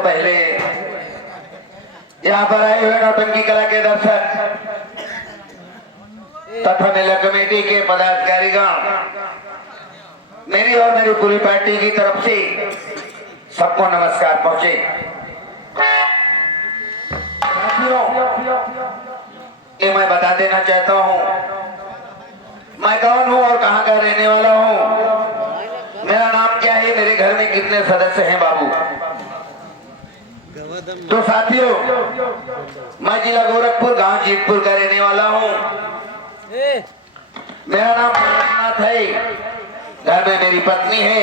पहले यहाँ पर आए हुए नौटंकी कला के दर्शक तथा मेला कमेटी के पदाधिकारीगण, मेरी और मेरी पूरी पार्टी की तरफ से सबको नमस्कार पहुंचे। साथियों, ये मैं बता देना चाहता हूँ मैं कौन हूँ और कहाँ का रहने वाला हूँ, मेरा नाम क्या है, मेरे घर में कितने सदस्य हैं बाबू। तो साथियों, मैं जिला गोरखपुर गांव जीतपुर का रहने वाला हूँ। मेरा नाम गोरखनाथ है। घर में मेरी पत्नी है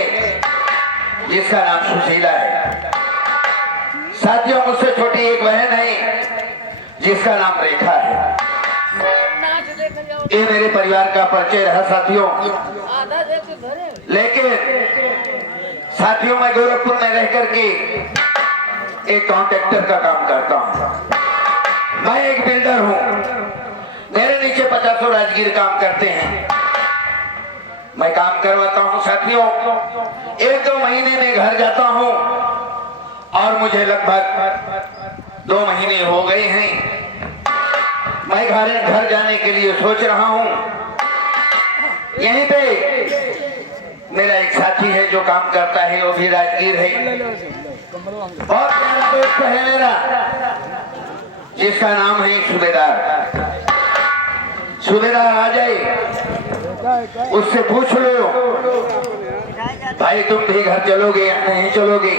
जिसका नाम सुशीला है। साथियों, मुझसे छोटी एक बहन है जिसका नाम रेखा है। ये मेरे परिवार का परिचय रहा साथियों। लेकिन साथियों, मैं गोरखपुर में रह करके एक कॉन्ट्रैक्टर का काम करता हूँ। मैं एक बिल्डर हूँ। मेरे नीचे 50 राजगीर काम करते हैं। मैं काम करवाता हूँ साथियों। 1-2 महीने में घर जाता हूँ और मुझे लगभग 2 महीने हो गए हैं। मैं घर जाने के लिए सोच रहा हूँ। यहीं पे मेरा एक साथी है जो काम करता है, वो भी राजगीर है। बहुत प्यारा दोस्त है मेरा जिसका नाम है सूबेदार। सूबेदार आ जाए, उससे पूछ लो भाई तुम भी घर चलोगे या नहीं चलोगे,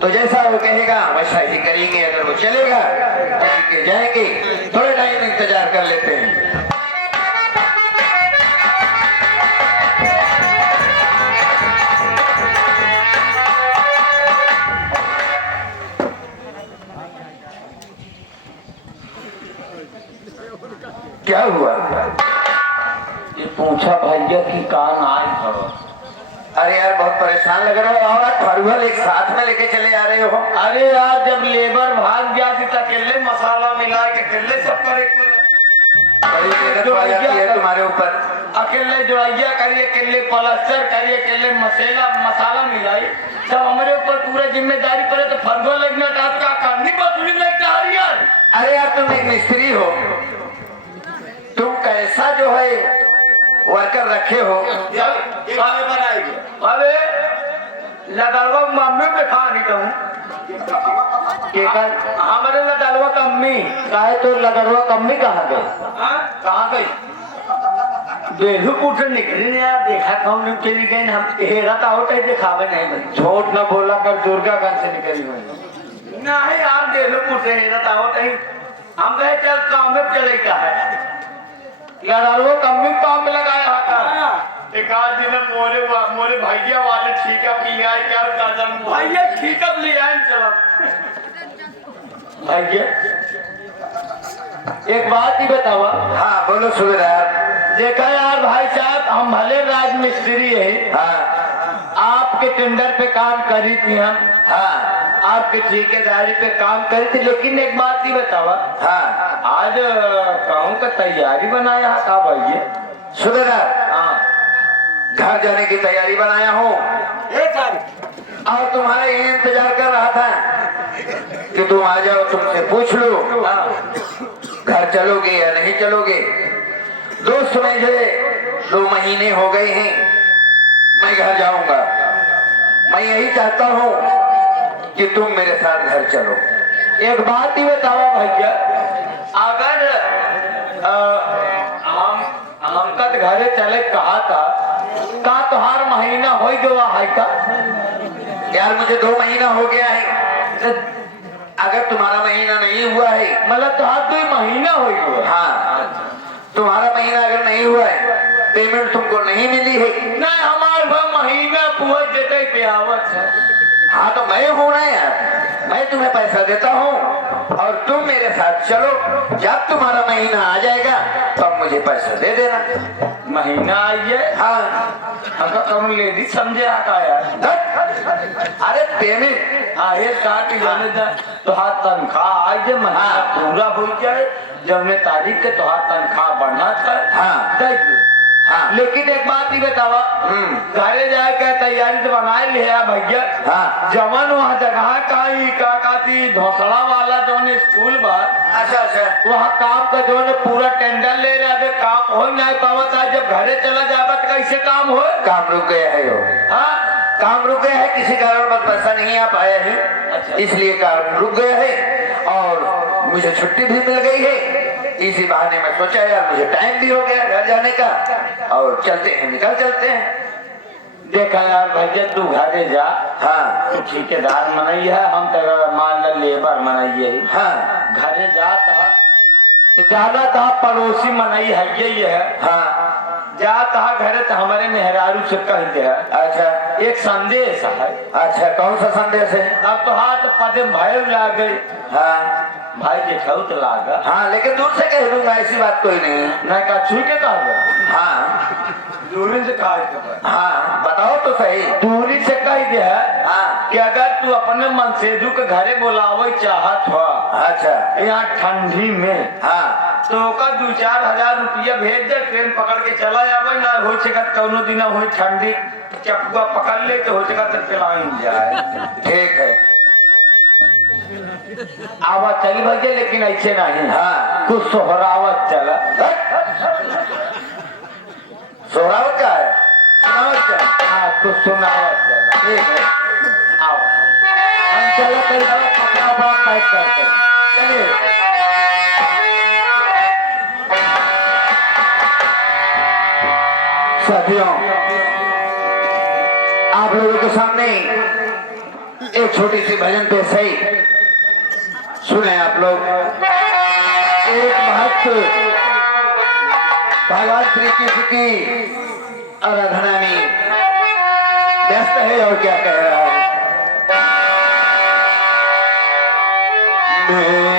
तो जैसा वो कहेगा वैसा ही करेंगे। अगर वो चलेगा तो ठीक है, जाएंगे। थोड़े टाइम इंतजार कर लेते हैं। क्या हुआ? ये पूछा भैया की कान आए हो। अरे यार, बहुत परेशान लग रहा हो। और फरुहल एक साथ में लेके चले आ रहे हो। अरे यार, जब लेबर भाग गया थी तो अकेले मसाला मिला के अकेले सब करे। बड़ी मेहनत आ जाती है तुम्हारे ऊपर। अकेले जोड़िया करिए, अकेले प्लास्टर करिए, अकेले मसाला मिलाई, सब हमारे ऊपर पूरा जिम्मेदारी पड़े। तो फरुहल लगना टाट का करनी बसुली लगता है यार। अरे यार, तुम एक मिस्त्री हो, तुम कैसा जो है वर्कर रखे हो। अरे लड़वा मम्मी पे खा नहीं कहूँ हमारे लड़वा कम्मी काहे तो लड़वा कम्मी कहाँ गए? कहाँ गई? बेलू पुट निकली यार, देखा कौन चली गई। हम हेरा था होता दिखावे नहीं। झूठ न बोला कर, दुर्गागंज से निकली हुई नहीं यार। बेलू पुट हेरा था होता ही हम गए। चल काम में चले का है लड़ारो कम्मी काम में लगाया मोरे भैया वाले ठीक है लिया क्या भैया ठीक है लिया। चलो भैया एक बात ही बतावा। हाँ बोलो सूबेदार। देखा यार भाई साहब, हम भले राजमिस्त्री है। हाँ, आपके टेंडर पे काम करी थी हम। हाँ, आपके ठेकेदारी पे काम करी थी। लेकिन एक बात ही बतावा। हाँ, आज कहूँ का तैयारी बनाया था भैया। सूबेदार, हाँ, घर जाने की तैयारी बनाया हूँ और तुम्हारा ये इंतजार कर रहा था कि तुम आ जाओ, तुमसे पूछ लो घर चलोगे या नहीं चलोगे। दोस्त मुझे 2 महीने हो गए हैं, मैं घर जाऊंगा। मैं यही चाहता हूँ कि तुम मेरे साथ घर चलो। एक बात ही बताओ भैया, अगर हमका घरे चले कहा था का तुहार महीना हो गया है का? यार मुझे 2 महीना हो गया है। अगर तुम्हारा महीना नहीं हुआ है, मतलब तुहार 2 महीना हो गया। हाँ, तुम्हारा महीना अगर नहीं हुआ है, पेमेंट तुमको नहीं मिली है। नहीं, हमारा महीना पूरा देते पे आवत है। हाँ तो मैं हूं ना यार, मैं तुम्हें पैसा देता हूँ और तुम मेरे साथ चलो। जब तुम्हारा महीना आ जाएगा तब मुझे पैसा दे देना। महीना आइए। हाँ, हमका कौन लेडी समझे आता यार। अरे पेमेंट, हाँ ये काट जाने तो हाथ तनख्वाह आज जब महीना पूरा हो जाए, जब मैं तारीख के तो हाथ तनख्वाह बढ़ना था। हाँ, हाँ। लेकिन एक बात ही बतावा, घरे जाए के तैयारी तो बनाए लिया भैया। हाँ। जवन वहाँ जगह का थी धोसड़ा वाला जो स्कूल बात, अच्छा अच्छा, वहाँ काम का जो पूरा टेंडर ले रहे, अबे काम हो नहीं पावा था। जब घरे चला जाएगा तो कैसे काम हो? काम रुक गया है। हाँ, काम रुक गया है, किसी कारण बस पैसा नहीं आ पाया है। अच्छा। इसलिए काम रुक गया है और मुझे छुट्टी भी मिल गई है। इसी बहाने में सोचा यार मुझे टाइम भी हो गया घर जाने का, और चलते हैं, निकल चलते हैं। देखा यार भैया, तू घरे जा। हाँ तू ठेकेदार मनाई है, हम तो मान लो लेबर मनाइए। हाँ घरे जा था तो ज्यादा था पड़ोसी मनाई है ये है। हाँ, जा था घरे तो हमारे मेहरारू से कह दे है। अच्छा एक संदेश है। अच्छा, कौन सा संदेश है? अब तो हाथ पदे भाई ला गई। हाँ भाई देखा तो लागा। हाँ, लेकिन दूर से कह दूंगा, ऐसी बात कोई नहीं है। मैं कहा छुई के कहा, हाँ दूरी से कहा। हाँ, बताओ तो सही। दूरी से कह दे है हाँ, कि अगर तू अपने मनसेजू के घरे बुलावे चाहत हो अच्छा यहाँ ठंडी में, हाँ, तो ओका 2-4 रुपया भेज दे, ट्रेन पकड़ के चला जावे। ना हो सका कौनो दिन हो ठंडी चपुआ पकड़ ले तो हो सका तो चलाइन जाए। ठीक है। आवा चली भैया, लेकिन ऐसे नहीं। हाँ, कुछ सोहरावत चला। सोहरावत क्या है? सुनावत क्या है? हाँ, कुछ सुनावत चला। ठीक है, आओ हम चला कर कपड़ा वपड़ा पैक करते हैं। चलिए। साथियों, आप लोगों के सामने एक छोटी सी भजन पेश है, सुने आप लोग। एक भक्त भगवान श्री कृष्ण की आराधना में व्यस्त है और क्या कह रहा है। मेरे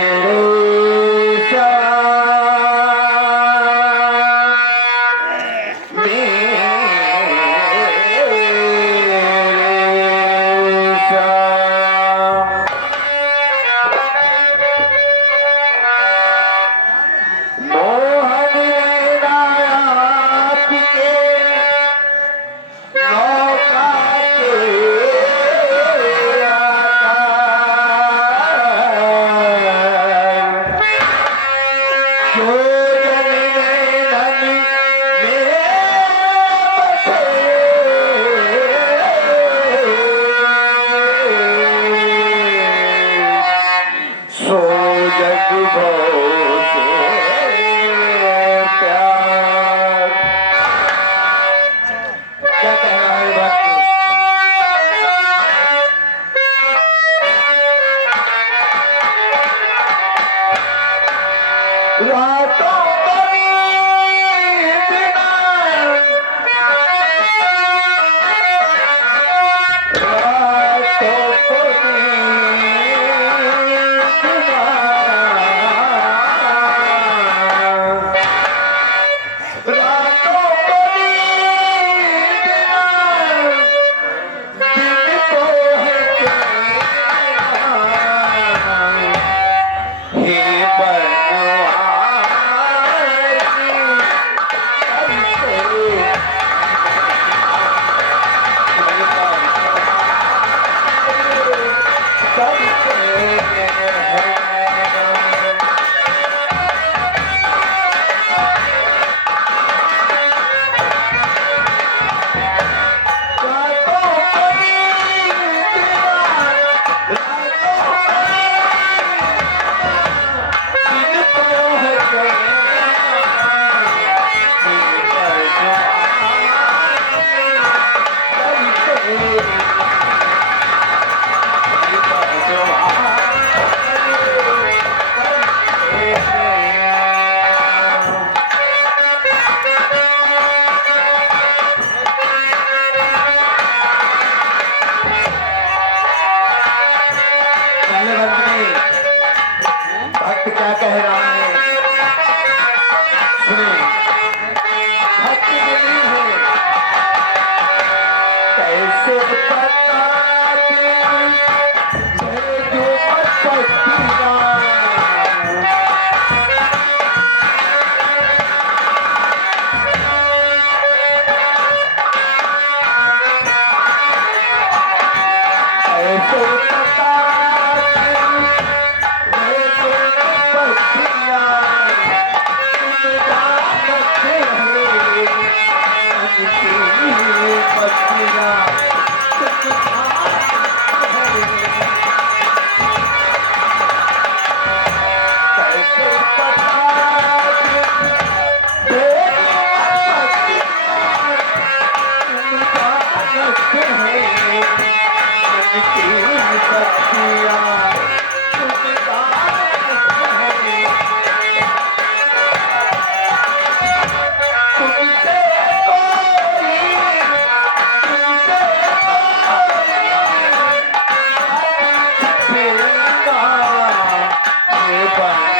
मस्त है मन की बत्तियां तुमका है तुमसे कोई छपेगा ये बनवारी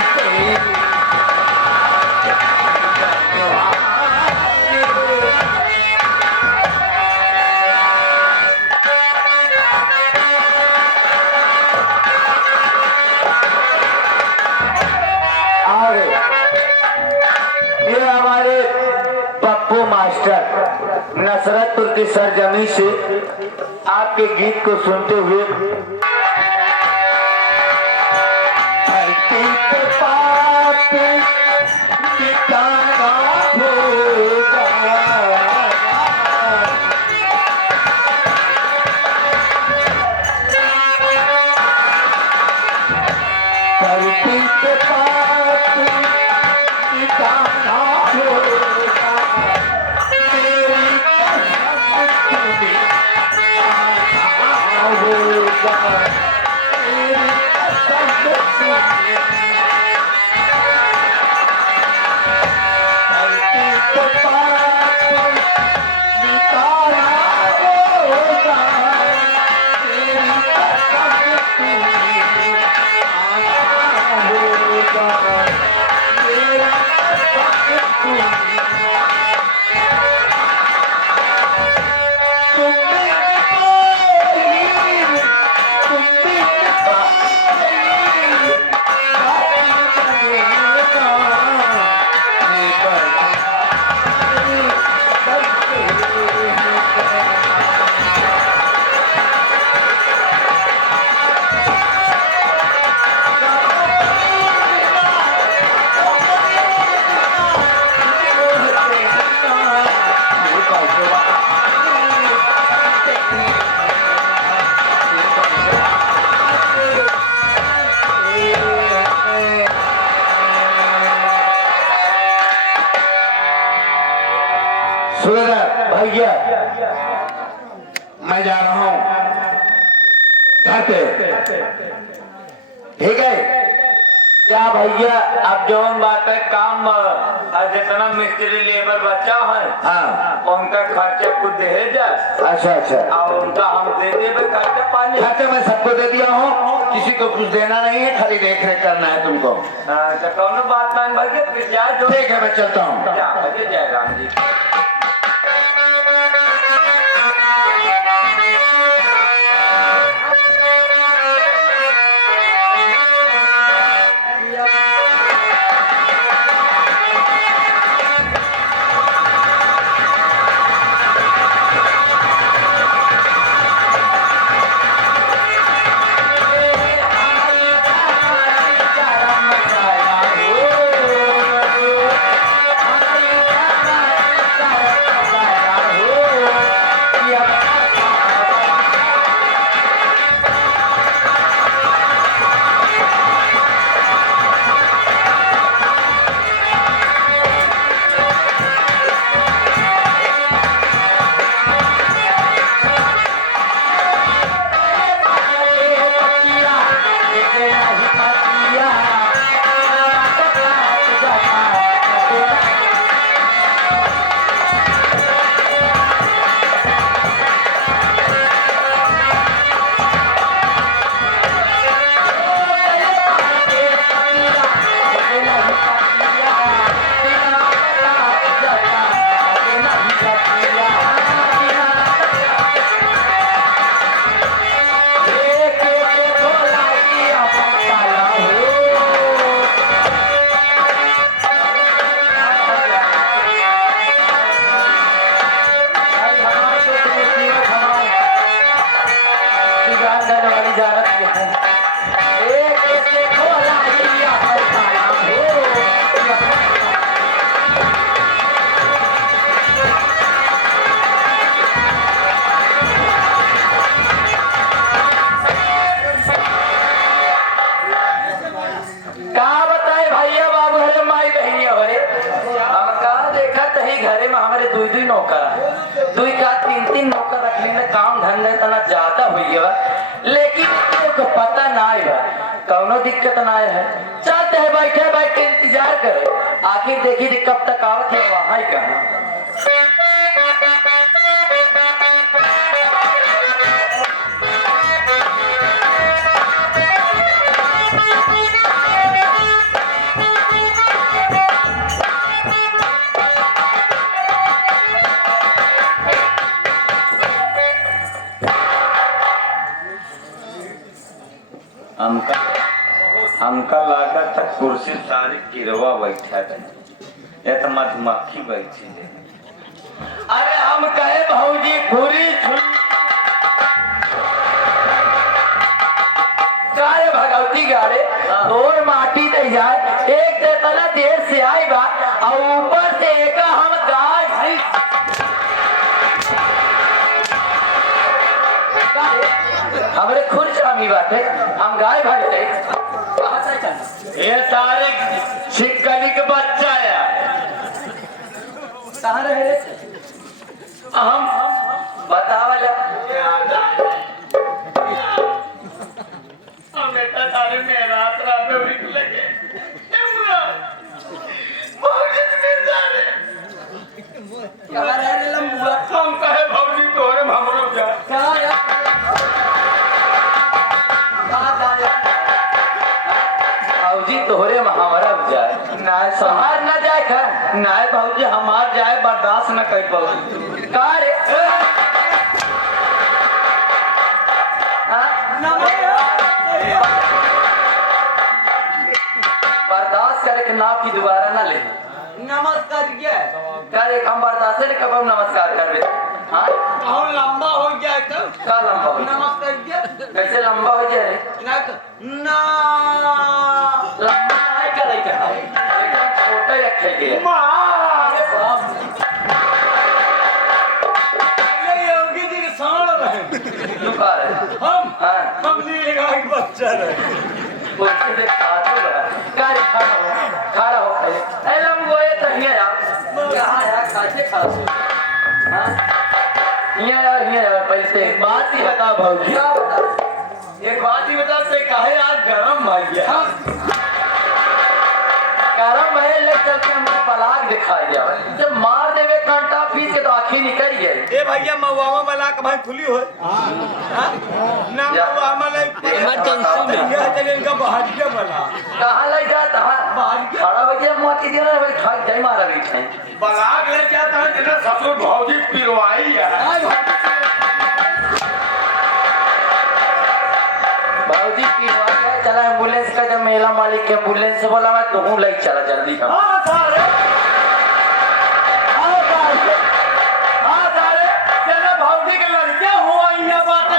तुमसे और ये हमारे पप्पू मास्टर नसरतपुर की सरजमी से आपके गीत को सुनते हुए धरती पे पाप मिटाना होगा धरती पे पाप मिटाना होगा मेरी कसम तुम्हें आना होगा मेरी कसम तुम्हें धरती पे पाप मिटाना होगा मेरी कसम तुम्हें आना होगा मेरी कसम तुम्हें सुरेंद्र भैया मैं जा रहा हूँ घर पे ठीक है क्या भैया अब जौन बात है काम जितना मिस्त्री लेबर बच्चा है हाँ उनका खर्चा कुछ दे जा अच्छा अच्छा और उनका हम दे देवे खर्चा पानी खर्चा मैं सबको दे दिया हूँ किसी को कुछ देना नहीं है खाली देख रेख करना है तुमको तो कौन बात मान भैया फिर जाए जो ठीक है मैं चलता हूँ जय राम जी में हमारे दुई दुई नौकर है, दुई का तीन तीन नौकर रख ली काम धंधे तना ज्यादा हुई है, लेकिन को पता ना है कौनो दिक्कत ना है। चलते है बैठे बैठ के इंतजार करे, आखिर देखी थी कब तक आवत है वहां ही कहा। हमका लागा था कुर्सी सारी गिरवा बैठा था, या तो मधुमक्खी बैठी है। अरे हम कहे भाऊजी पूरी गाय भगवती गाड़े और माटी दे जाए, एक दे तना देर से आई बा और ऊपर से एक हम गाय भाई हमारे खुद चामी बात है, हम गाय भाई थे। ये सारे छिपकली के बच्चा है। कहाँ रहे हम बतावला बेटा सारे में रात रात में उठ लगे कहाँ रह रे लंबुआ हम कहे भौजी तोरे हमरो जा कहाँ या भाऊजी तोहरे महावरा जाए ना समाज न जाए खा ना भौजी हमार जाए बर्दाश्त न कर पाओ कहाँ रे बर्दाश्त करे के नाम की दोबारा ना ले। नमस्कार क्या कर एक हम बर्दाश्त से कब हम नमस्कार कर रहे हाँ और लंबा हो गया तो का लंबा हो नमस्कार क्या कैसे लंबा हो जाए ना लंबा नहीं करे क्या एकदम छोटा ही रखे गया योगी जी के सामने रहे तू कह रहे हम नीलगाय का बच्चा रहे बोलते थे खाते बड़ा गाड़ी खड़ा हो खाए ए लंबो ये तहिया यार कहां यार खाते खाते हां ये यार पैसे बात ही बता भाऊजी क्या बता एक बात ही बता से काहे आज गरम भाई गया गरम है ले चल के हमको पलाक दिखाई जाए जब मार देवे कांटा फीस के तो आंखें निकल गई ए भैया मवावा मला का भाई खुली हो ना मवावा मला इमरजेंसी में यह चले इनका बाहर के बला कहां ले जाता है बाहर खड़ा हो गया मुंह की देना भाई खाई जाई मारा बीच में बलाक ले जाता है जिन्हें ससुर भौजी पिरवाई है भाऊजी की बात है चला एम्बुलेंस का जब मेला मालिक के एम्बुलेंस से बोला मैं तू ले चला जल्दी का हां सारे चलो भौजी के लड़के हुआ ये बात है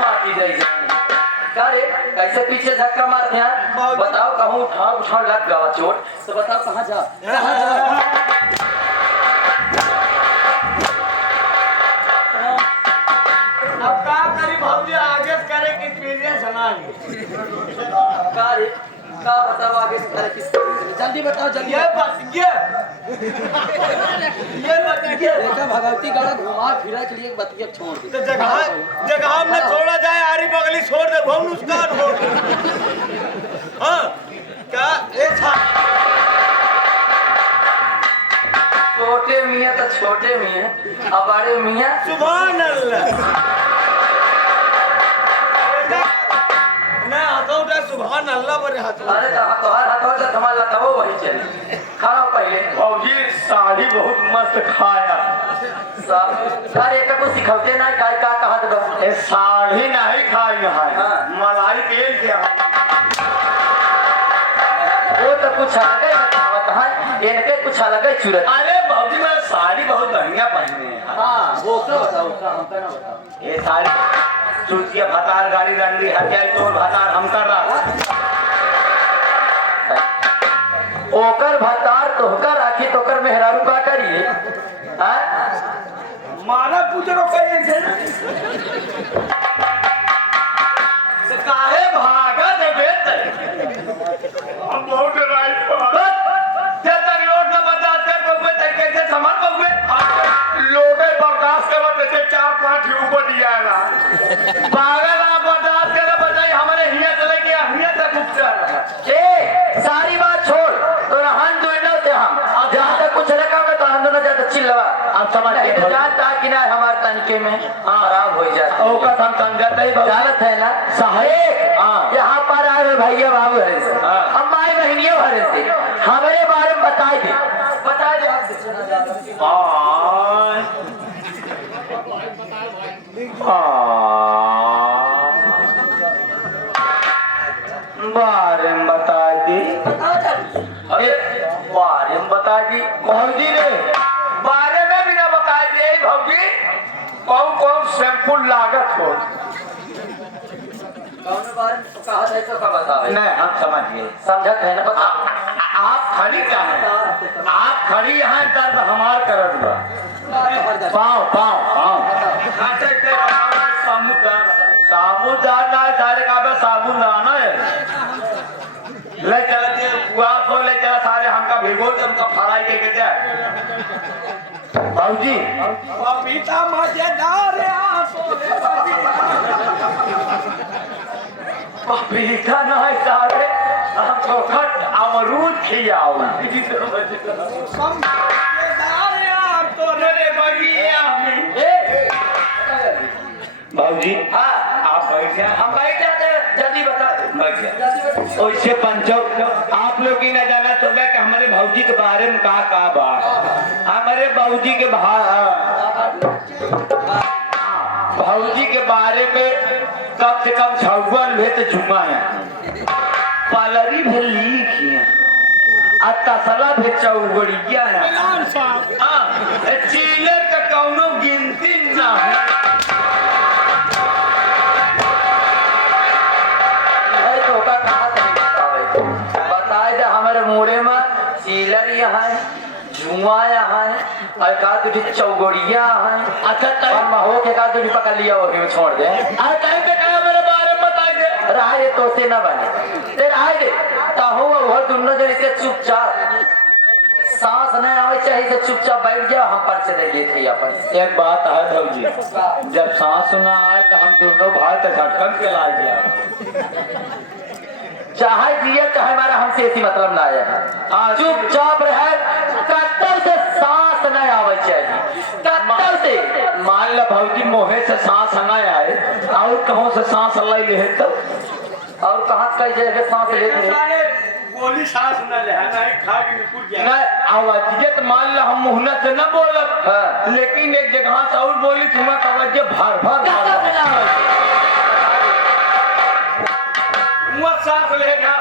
माटी दे जाने क्या रे कैसे पीछे धक्का मारते हैं बताओ कहूँ उठा लग गया चोट तो बताओ कहाँ जा अब का करी भौजी आगे करे कि पीछे सुनाएंगे क्या रे क्या बताओ आगे से करे किस जल्दी बताओ जल्दी ये देखा भगवती गढ़ घुमा फिरा के लिए बतिया छोड़ दे तो जगह हमने छोड़ा जाए आरी बगली छोड़ दे हम नुकसान हो हां क्या ए था छोटे मियाँ तो छोटे मियाँ अब बड़े मियाँ सुभान अल्लाह ना तो सुभान अल्लाह पर हाथ अरे कहाँ तो हर हाथों से तुम्हारा लताओ वही चली खाओ पहले भौजी साड़ी बहुत मस्त खाया सर एक को सिखाते ना काय का कहा तो ए साड़ी नहीं खाई है हाँ। मलाई तेल के वो तो कुछ अलग ही बतावत है इनके कुछ अलग ही चुरत अरे भौजी मैं साड़ी बहुत बढ़िया पहने हैं हाँ वो क्या बताओ हमका ना बताओ ये साड़ी चूतिया भतार गाड़ी रंडी हथियार चोर भतार हम कर रहा ओकर भतार तोहकर आखी तोकर मेहरारू का करिए हाँ मारा पूछो कैसे काहे भागा दे बेत हम बहुत राइट जब तक लोड न बर्दाश्त कर पहुए तक कैसे समझ पहुए लोडे बर्दाश्त करो जैसे 4-5 ऊपर दिया है पागल आप बर्दाश्त करे बजाय हमारे हिया चले गया हिया तक उपचार ए सारी बात छोड़ तो रहन दो न से हम जहां तक कुछ रखा होगा तो हम दोनों ज्यादा चिल्लवा हम समझ के जाता कि ना हमारे तनके में खराब हो जाता औका हम समझते ही जानत है ना साहेब यहाँ पर आए हुए भैया बाबू हरे से हम माई बहनियों हरे से हमारे बारे में बता दे बारे में बता दी अरे बारे में बता दी भौजी रे बारे में भी ना बता दिए भौजी कौन कौन शैम्पू लागत हो नहीं हम समझ गए समझत है ना बता आप खड़ी कहाँ आप खड़ी यहाँ दर्द हमार करत बा पाँव पाँव पाँव साबुदान ना सारे का पे साबुदान है ले चला दे गुआस हो ले चला सारे हमका भिगो दे हमका फ्राई के जाए बाबूजी पपीता मजेदार पपीता ना है सारे हमको खट अमरूद खियाओ बाबूजी हाँ आप बैठ जाए हम बैठ जाते हैं जल्दी बता बैठ जाए वैसे पंचो आप लोग ही न जाना चाहोगे कि हमारे भौजी के बारे में कहा बा हमारे भौजी के भौजी के बारे में कम से कम 56 भी तो जुम्मा है पालरी भी लिखी है तसला भी चौगड़िया है चीलर का कौनो गिनती ना है मोड़े में सीलर यहाँ है जुआ यहाँ है और का तुझे चौगोड़िया यहाँ है अच्छा महो के का तुझे पकड़ लिया हो गया छोड़ दे अरे कहीं पे कहा मेरे बारे में बता दे राय तो से न बने तेरे आए दे ताहू वो दोनों जन इसके चुपचाप सांस नहीं आवे चाहिए से चुपचाप बैठ जाओ हम पर से ले थे अपन एक बात है भौजी जब सांस ना आए तो हम दोनों भाई तक झटकन के ला गया चाहे दिया चाहे हमारा हमसे ऐसी मतलब ना आया हाँ चुपचाप रहे कत्तर से सांस नहीं आवे चाहिए कत्तर से मान लो भौजी मोहे से सांस न आए और कहों से सांस ले ले तो और कहाँ कई जगह सांस लेते गोली सांस न ले ना खा के निकल जाए ना आवाज तो मान लो हम मुहना से न बोलत हाँ। लेकिन एक जगह से और बोली तुम्हें आवाज भर भर सांस लेगा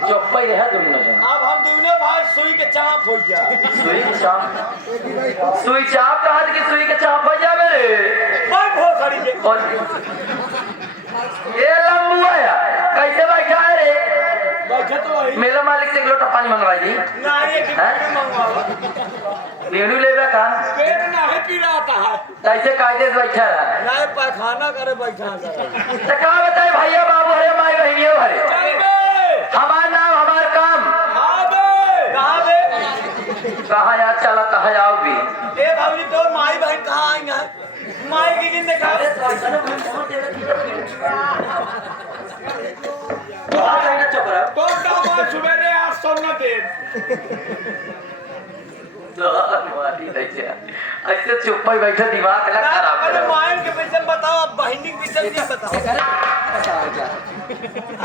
चुप ही रहे दोनों जन अब हम दोनों भाई सुई के चाप हो गया सुई चाप कहा कि सुई के चाप हो जावे रे बहुत सारी के ये लंबू आया कैसे बैठा है रे बैठे तो वही मेरा मालिक से एक लोटा पानी मंगवाई दी ना ये कितने मंगवावा रेणु लेवे का पेट ना है पी रहा है कैसे कायदे से बैठा रहा ना पैखाना करे बैठा तो कहा बताए भैया बाबू हरे माई बहनियों हरे हमारा नाम हमारा काम कहाँ याद चला कहा जाओ भी ए भाभी तो माई बहन कहाँ आई ना माई की गिन देखा तो काम सुबह 800 दे ऐसे चुप ही बैठा दिमाग लग खराब अरे मायन के पीछे बताओ आप बहनी के पीछे क्या बताओ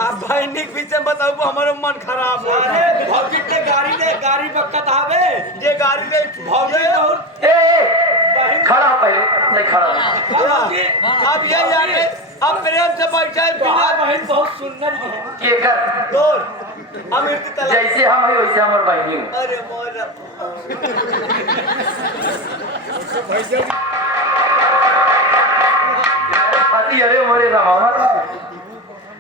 आप बहनी के पीछे बताओ वो हमारा मन खराब हो अरे भौजी के गाड़ी बक्कत आवे ये गाड़ी ले भौजी बहुत ए खड़ा पहले नहीं खड़ा अब ये यार अब प्रेम से बैठा है बिना बहन बहुत सुंदर है के कर दूर हम जैसे हम है वैसे हमारे बहनी हो अरे मोर अरे मोरे रामा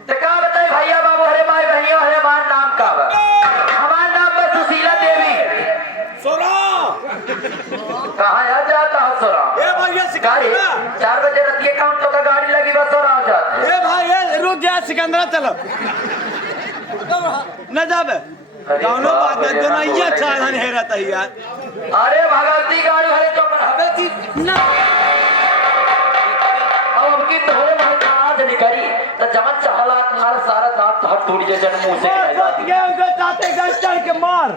तो क्या बताए भैया बाबू हरे माई बहनियों हरे मान नाम का हमारा नाम है सुशीला देवी सोरा कहाँ याद जाता है सोरा ए भैया गाड़ी 4 बजे रतिए काउंट तो का गाड़ी लगी बस सोरा हो जाते ए भाई रुक जा के अंदर चलो न जाबे कौनो बात है दोनों ये साधन है रहता है यार अरे भगवती गाड़ी हरे तो हवे चीज ना अब की तोरे महाराज निकरी तो जमन चाहला तुम्हारा सारा दांत हट टूट जे जन मुंह से निकल जाती ये उनके चाहते गन चढ़ के मार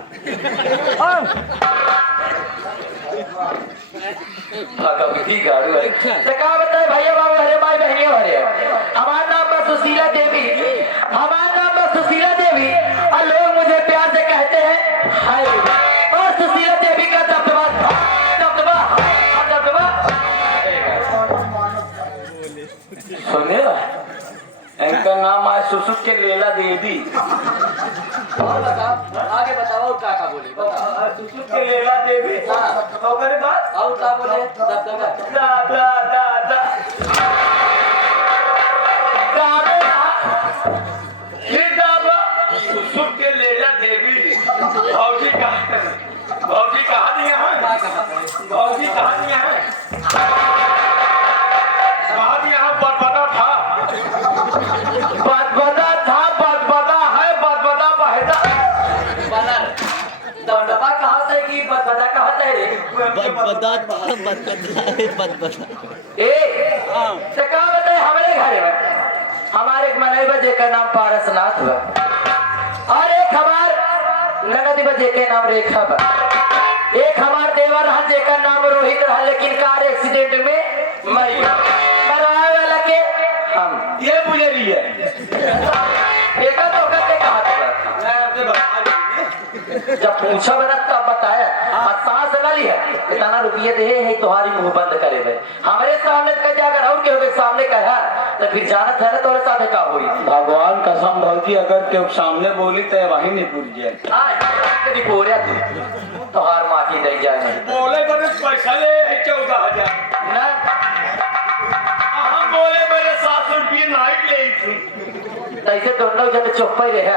भगवती गाड़ी तो का बताए भैया बाबू हरे माई बहनियों हरे हमारा नाम है सुशीला देवी हमारा नाम है सुशीला देवी और लोग मुझे प्यार से कहते हैं हाय और सुशीला देवी का दबदबा सुनिए इनका नाम है सुसुक के लेला देवी और बताओ आगे बताओ क्या बोले सुसुक के लेला देवी ओकरे बाद और क्या बोले दबदबा दा दा दा सुसुक के लेला देवी भौजी कहाँ दिया है भौजी कहाँ दिया है कहाँ दिया है बदबदा था बदबदा है बदबदा बहता दबदबा कहाँ से कि बदबदा कहाँ से रे ए से कहा बताए हमारे घर में हमारे एक मनई बजे का नाम पारसनाथ हुआ और एक हमार नगद बजे के नाम रेखा बा एक हमार देवर रहा जेका नाम रोहित रहा लेकिन कार एक्सीडेंट में मरी मरवाए वाला के हम ये मुझे रही है देखा तो कहते कहा जब पूछा मैंने तब बताया और सांस वाली है इतना रुपये दे है तुम्हारी मुंह बंद करे हुए हमारे सामने कह जाकर और के सामने कहा तो फिर जानत है ना तुम्हारे साथ का हुई भगवान कसम भौजी अगर के सामने बोली तो वही नहीं पूछ जाए पोरिया तोहार माटी दे जाए बोले बड़े पैसा ले 14,000 ना हम बोले मेरे 700 रुपये नाइट ले थी तैसे दोनों जन चुप ही रहे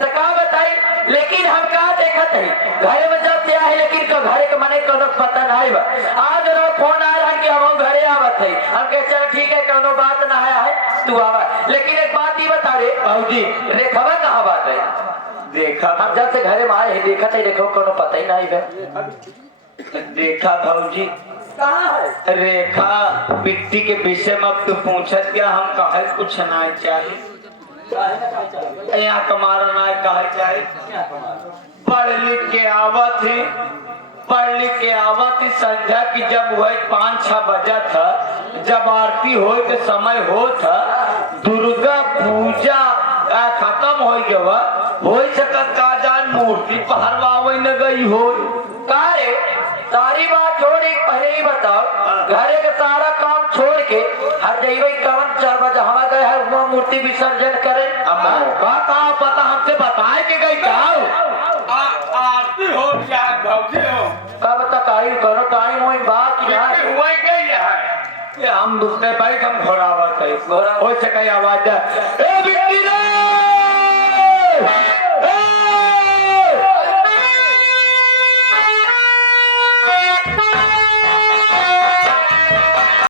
तो कहा बताई लेकिन हम कहा देखत है घरे में जब से आए लेकिन घरे के मने कोनो पता नहीं बा आज रो फोन आ रहा कि हम घरे आवत है हम कह चल ठीक है कोनो बात ना आया है तू आवा लेकिन एक बात ही बता रे भौजी रेखवा कहाँ बात है देखा हम जब से घरे में आए हैं देखा था देखो कोनो पता ही नहीं है देखा भौजी कहाँ है रेखा बिट्टी के विषय में अब तू पूछत क्या हम कहे कुछ ना चाहिए यहाँ कमारा ना कहे चाहिए पढ़ लिख के आवत ही पढ़ लिख के आवत ही संध्या की जब वह 5-6 बजा था जब आरती हो के समय हो था दुर्गा पूजा खत्म हो गया हो सकत का जान मूर्ति पहरवावे न गई हो कारे सारी बात छोड़ एक पहले ही बताओ घरे का सारा काम छोड़ के हर जगह कवन 4 बजे हवा गए है वो मूर्ति विसर्जन करे अब मौका कहाँ पता हमसे बताए के गई क्या आरती हो क्या भौजी हो कब तक आई करो टाइम हुई बात हुआ गई है ये हम दूसरे बैठ हम घोड़ावत है हो सके आवाज ए बिट्टी रे